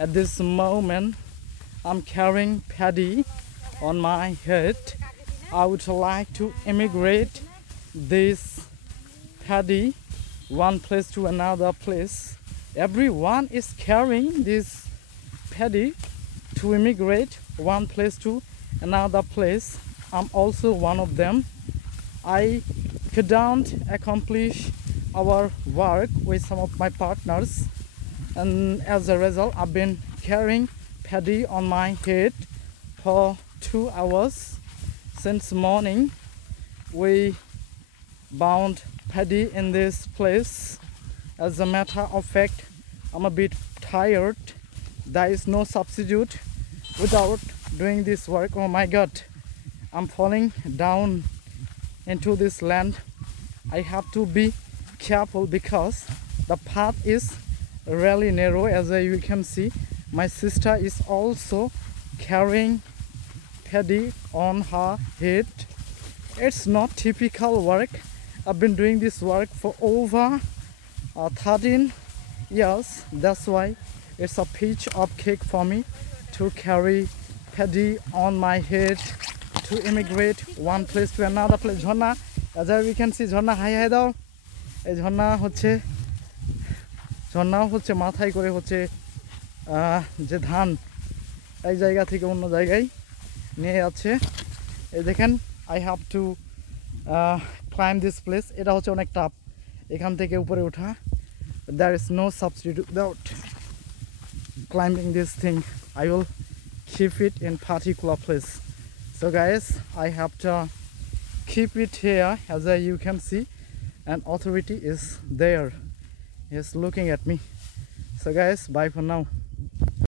At this moment, I'm carrying paddy on my head. I would like to immigrate this paddy one place to another place. Everyone is carrying this paddy to immigrate one place to another place. I'm also one of them. I couldn't accomplish our work with some of my partners, and as a result I've been carrying paddy on my head for 2 hours since morning. We bound paddy in this place. As a matter of fact, I'm a bit tired. There is no substitute without doing this work. Oh my god, I'm falling down into this land. I have to be careful because the path is really narrow. As you can see, my sister is also carrying paddy on her head. It's not typical work. I've been doing this work for over 13 years. That's why it's a piece of cake for me to carry paddy on my head to immigrate one place to another place. Jhorna, as we can see, Jhorna hi hi dao. এই ঝর্ণা হচ্ছে মাথায় করে হচ্ছে যে ধান এক জায়গা থেকে অন্য জায়গায় নিয়ে যাচ্ছে। এই দেখেন, I have to climb this place. এটা হচ্ছে অনেক টাফ এখান থেকে উপরে ওঠা। There is no substitute without climbing this thing. I will keep it in particular place. So guys, I have to keep it here. As you can see, an authority is there. He is looking at me. So guys, bye for now.